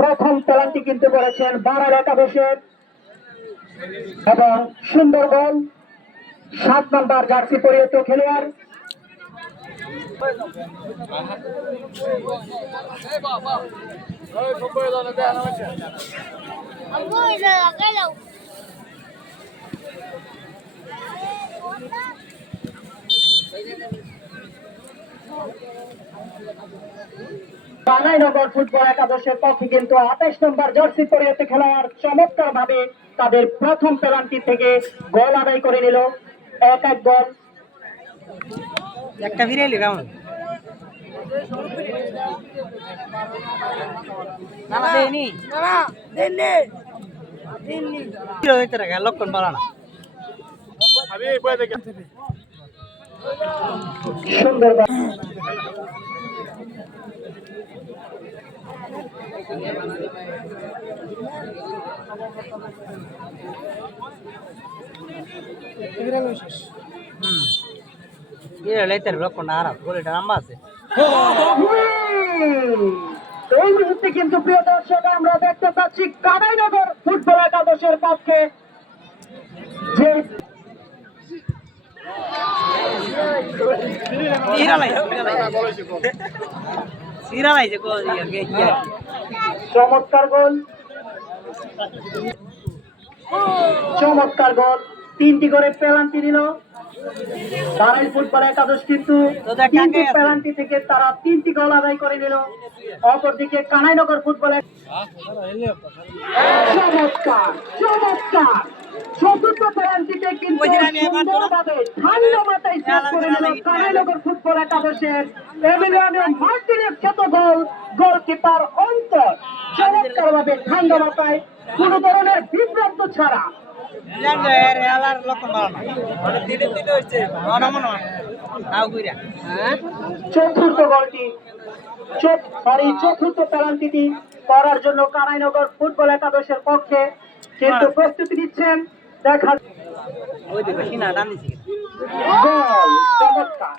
প্রথম পেনাল্টি কিন্তু করেছেন বারাল একাদশের এবং সুন্দর গোল 7 নম্বর জার্সি পরিহিত খেলোয়াড় বানাইনগর ফুটবল একাদশের পক্ষে কিন্তু 28 নম্বর জার্সি পরিহিত খেলোয়াড় চমৎকার ভাবে তাদের প্রথম পেনাল্টি থেকে গোল আদায় করে নিল। 1-1 গোল। একটা ফিরাইলি কেমন লক্ষণ বলা না সুন্দর লক্ষণ আর গোলটা নাম্বা আছে এই মুহূর্তে কিন্তু প্রিয় দর্শক আমরা দেখতে পাচ্ছি কানাইনগর ফুটবল একাদশের পক্ষে যে চমৎকার গোল 3টি করে পেনাল্টি দিল বারাইল ফুটবল একাদশ কিন্তু 3টি পেনাল্টি থেকে তারা 3টি গোল আদায় করে নিল। অপরদিকে কানাইনগর ফুটবলের চমৎকার চতুর্থ পেনাল্টিতে কিন্তু সুন্দরভাবে ঠান্ডা মাথায় শেষ করে নিল কানাইনগর ফুটবল একাদশের এমিলিয়ানো মার্টিনেজ খ্যাত গোলকিপার অন্তর চমৎকার ভাবে ঠান্ডা মাথায় কোন ধরনের বিভ্রান্ত ছাড়া চতুর্থ পেনাল্টিটি করার জন্য কানাইনগর ফুটবল একাদশের পক্ষে কিন্তু প্রস্তুতি নিচ্ছেন দেখা গোল চমৎকার